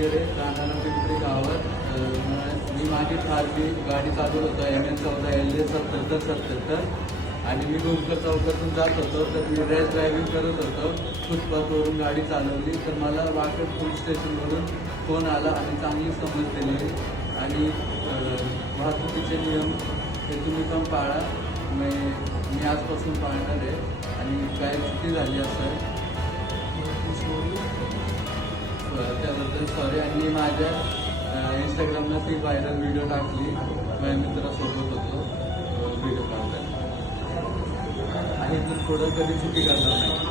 वगैरे राहणारा पिंपरी गावात. मी माझी ठारची गाडी चालवत होतो MN14 LS 7777 आणि मी डोंकर चौकातून जात होतो. तर मी रॅश ड्रायव्हिंग करत होतो. फुटपाथवरून गाडी चालवली तर मला वाकड पोलीस स्टेशनवरून फोन आला आणि चांगली समज दिली आणि वाहतुकीचे नियम हे तुम्ही पण पाळा. मी आजपासून पाळणार आहे आणि काय चुकी झाली असेल त्याबद्दल सॉरी. आणि माझ्या इंस्टाग्रामला ती व्हायरल व्हिडिओ टाकली. माझ्या मित्रासोबत होतो व्हिडिओ काढला आणि इथून पुढं कधी चुकी करणार नाही.